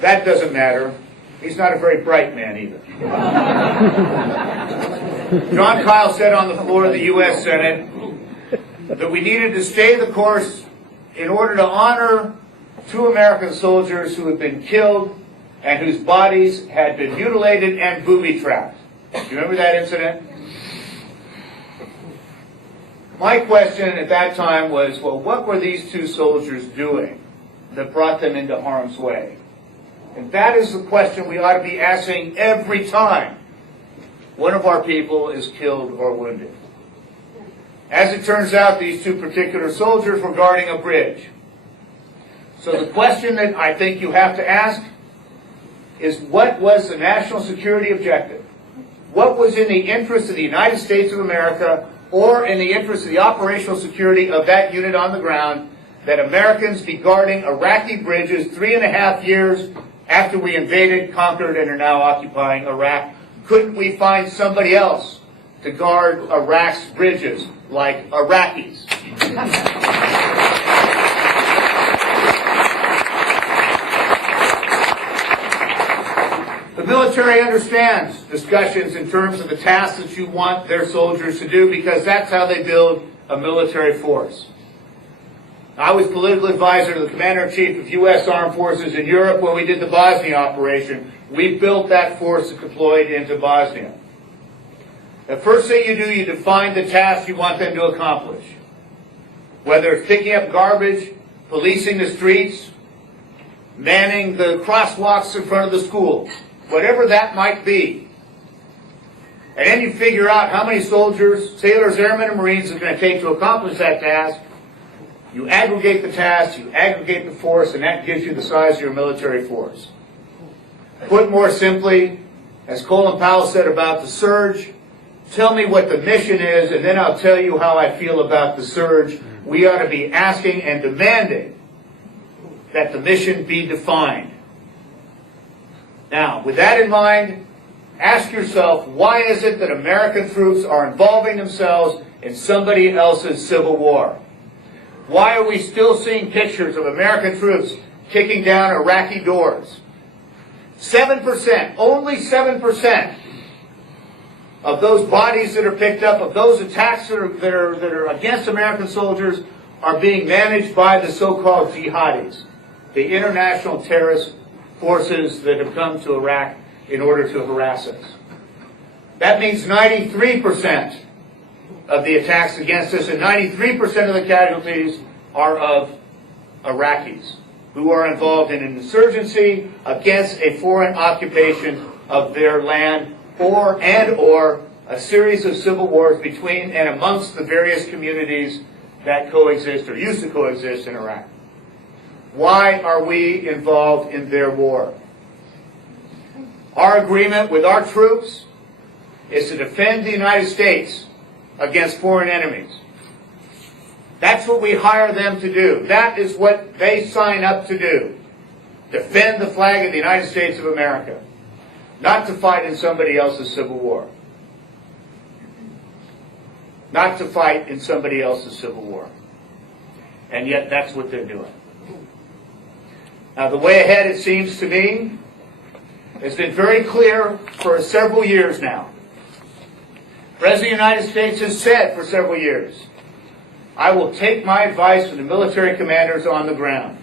That doesn't matter. He's not a very bright man either. John Kyle said on the floor of the U.S. Senate that we needed to stay the course in order to honor 2 American soldiers who had been killed and whose bodies had been mutilated and booby-trapped. Do you remember that incident? My question at that time was, well, what were these 2 soldiers doing that brought them into harm's way? And that is the question we ought to be asking every time one of our people is killed or wounded. As it turns out, these 2 particular soldiers were guarding a bridge. So the question that I think you have to ask is, what was the national security objective? What was in the interest of the United States of America or in the interest of the operational security of that unit on the ground that Americans be guarding Iraqi bridges 3.5 years after we invaded, conquered, and are now occupying Iraq? Couldn't we find somebody else to guard Iraq's bridges, like Iraqis? The military understands discussions in terms of the tasks that you want their soldiers to do, because that's how they build a military force. I was political advisor to the Commander-in-Chief of U.S. Armed Forces in Europe when we did the Bosnia operation. We built that force that deployed into Bosnia. The first thing you do, you define the task you want them to accomplish. Whether it's picking up garbage, policing the streets, manning the crosswalks in front of the schools, whatever that might be. And then you figure out how many soldiers, sailors, airmen, and Marines it's going to take to accomplish that task. You aggregate the task, you aggregate the force, and that gives you the size of your military force. Put more simply, as Colin Powell said about the surge, tell me what the mission is, and then I'll tell you how I feel about the surge. We ought to be asking and demanding that the mission be defined. Now, with that in mind, ask yourself, why is it that American troops are involving themselves in somebody else's civil war? Why are we still seeing pictures of American troops kicking down Iraqi doors? 7%, only 7% of those bodies that are picked up, of those attacks that are against American soldiers, are being managed by the so-called jihadis, the international terrorist forces that have come to Iraq in order to harass us. That means 93% of the attacks against us, and 93% of the casualties are of Iraqis who are involved in an insurgency against a foreign occupation of their land, or a series of civil wars between and amongst the various communities that coexist or used to coexist in Iraq. Why are we involved in their war? Our agreement with our troops is to defend the United States against foreign enemies. That's what we hire them to do. That is what they sign up to do. Defend the flag of the United States of America. Not to fight in somebody else's civil war. Not to fight in somebody else's civil war. And yet that's what they're doing. Now, the way ahead, it seems to me, has been very clear for several years now. The President of the United States has said for several years, I will take my advice from the military commanders on the ground.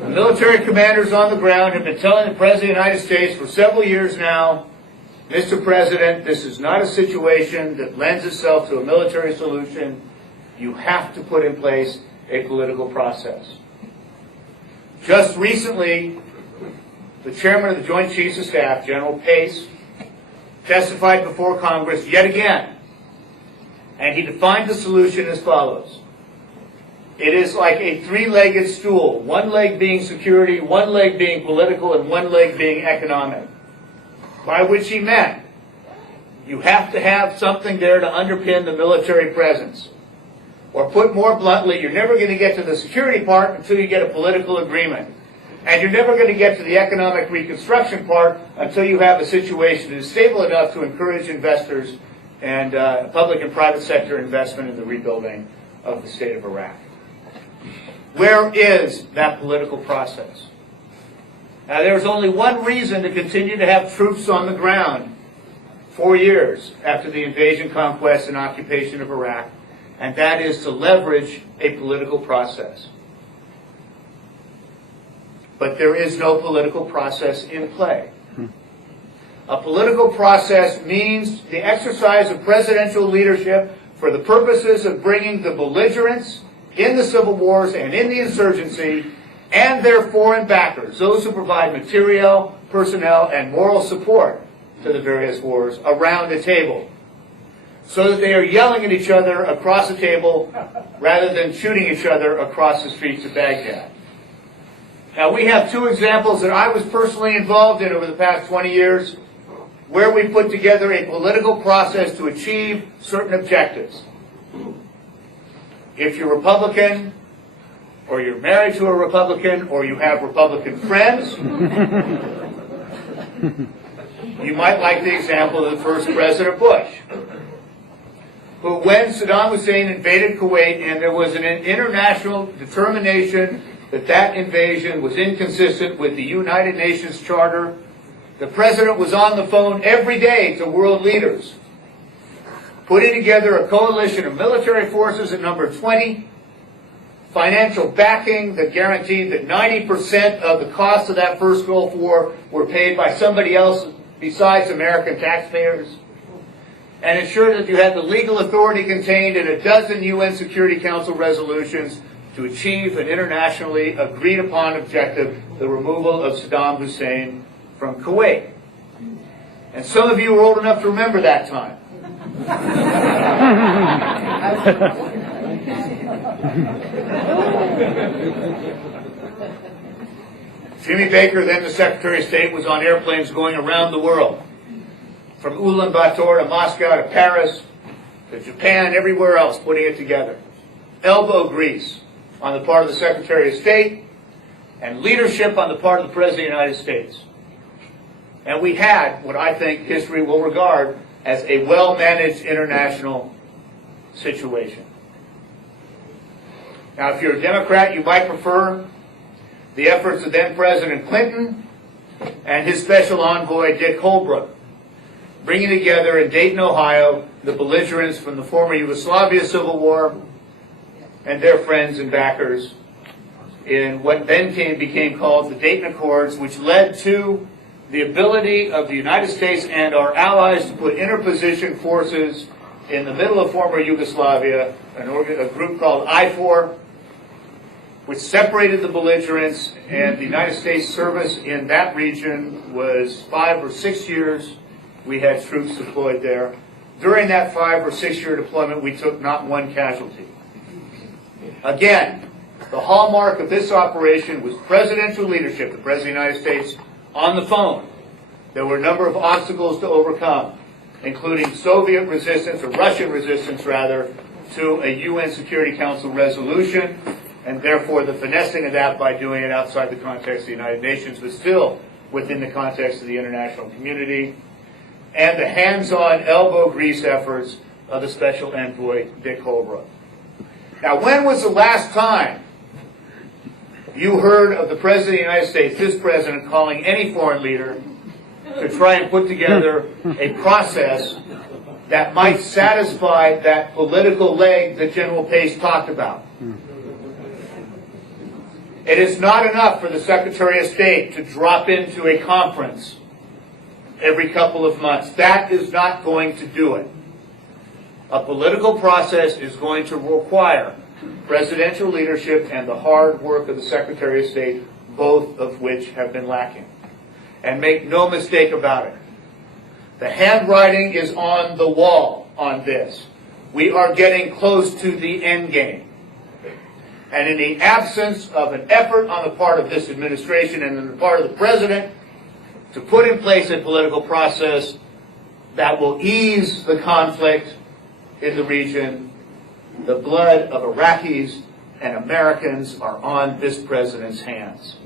The military commanders on the ground have been telling the President of the United States for several years now, Mr. President, this is not a situation that lends itself to a military solution. You have to put in place a political process. Just recently, the chairman of the Joint Chiefs of Staff, General Pace, testified before Congress yet again, and he defined the solution as follows. It is like a three-legged stool, one leg being security, one leg being political, and one leg being economic. By which he meant you have to have something there to underpin the military presence. Or put more bluntly, you're never going to get to the security part until you get a political agreement. And you're never going to get to the economic reconstruction part until you have a situation that is stable enough to encourage investors and public and private sector investment in the rebuilding of the state of Iraq. Where is that political process? Now, there's only one reason to continue to have troops on the ground 4 years after the invasion, conquest, and occupation of Iraq, and that is to leverage a political process. But there is no political process in play. A political process means the exercise of presidential leadership for the purposes of bringing the belligerents in the civil wars and in the insurgency and their foreign backers, those who provide material, personnel, and moral support to the various wars, around a table, so that they are yelling at each other across the table rather than shooting each other across the streets of Baghdad. Now, we have two examples that I was personally involved in over the past 20 years where we put together a political process to achieve certain objectives. If you're Republican, or you're married to a Republican, or you have Republican friends, you might like the example of the first President Bush, who, when Saddam Hussein invaded Kuwait and there was an international determination that that invasion was inconsistent with the United Nations Charter, the President was on the phone every day to world leaders, putting together a coalition of military forces at number 20, financial backing that guaranteed that 90% of the cost of that first Gulf War were paid by somebody else besides American taxpayers, and ensured that you had the legal authority contained in a dozen UN Security Council resolutions to achieve an internationally agreed upon objective, the removal of Saddam Hussein from Kuwait. And some of you are old enough to remember that time. Jimmy Baker, then the Secretary of State, was on airplanes going around the world, from Ulaanbaatar to Moscow to Paris to Japan, everywhere else, putting it together. Elbow grease on the part of the Secretary of State and leadership on the part of the President of the United States. And we had what I think history will regard as a well-managed international situation. Now, if you're a Democrat, you might prefer the efforts of then President Clinton and his special envoy, Dick Holbrooke, bringing together in Dayton, Ohio, the belligerents from the former Yugoslavia Civil War and their friends and backers in what then became called the Dayton Accords, which led to the ability of the United States and our allies to put interposition forces in the middle of former Yugoslavia, a group called IFOR, which separated the belligerents, and the United States service in that region was 5 or 6 years. We had troops deployed there. During that 5 or 6 year deployment, we took not one casualty. Again, the hallmark of this operation was presidential leadership, the President of the United States on the phone. There were a number of obstacles to overcome, including Soviet resistance, or Russian resistance rather, to a UN Security Council resolution, and therefore the finessing of that by doing it outside the context of the United Nations, but still within the context of the international community, and the hands-on elbow grease efforts of the Special Envoy, Dick Holbrooke. Now, when was the last time you heard of the President of the United States, this President, calling any foreign leader to try and put together a process that might satisfy that political leg that General Pace talked about? It is not enough for the Secretary of State to drop into a conference every couple of months. That is not going to do it. A political process is going to require presidential leadership and the hard work of the Secretary of State, both of which have been lacking. And make no mistake about it, the handwriting is on the wall on this. We are getting close to the end game. And in the absence of an effort on the part of this administration and on the part of the President to put in place a political process that will ease the conflict in the region, the blood of Iraqis and Americans are on this President's hands.